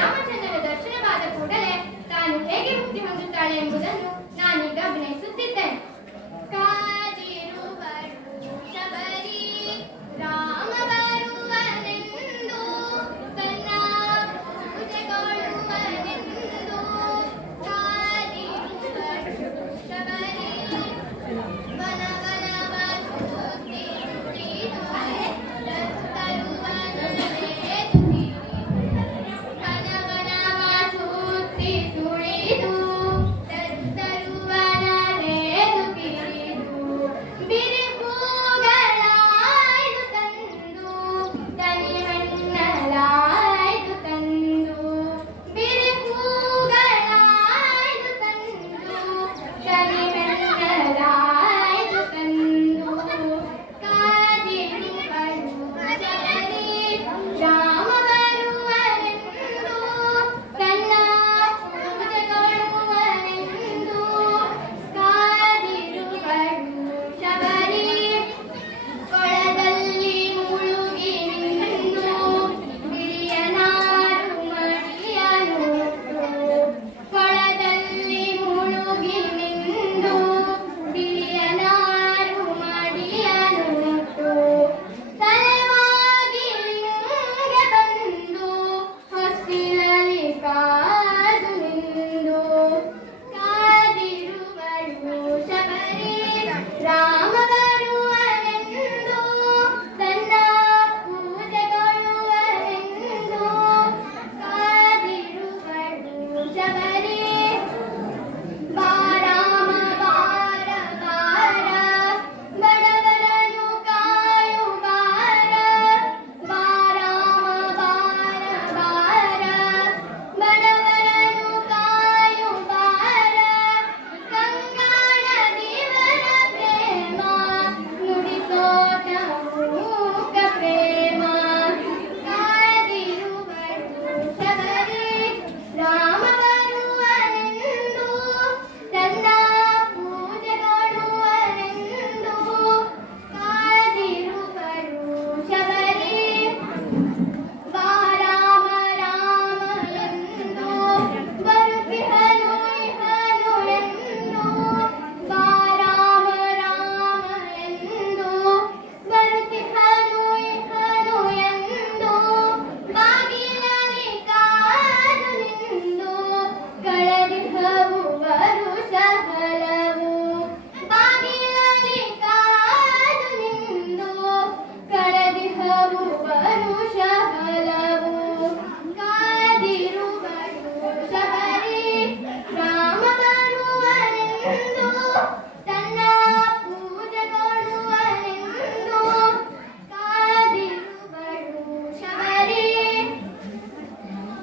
양아지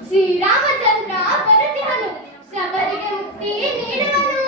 Sriramachandra ಬರುತ್ತಿರನು ಶಬರಿಗೆ Mukti ನೀಡುವನು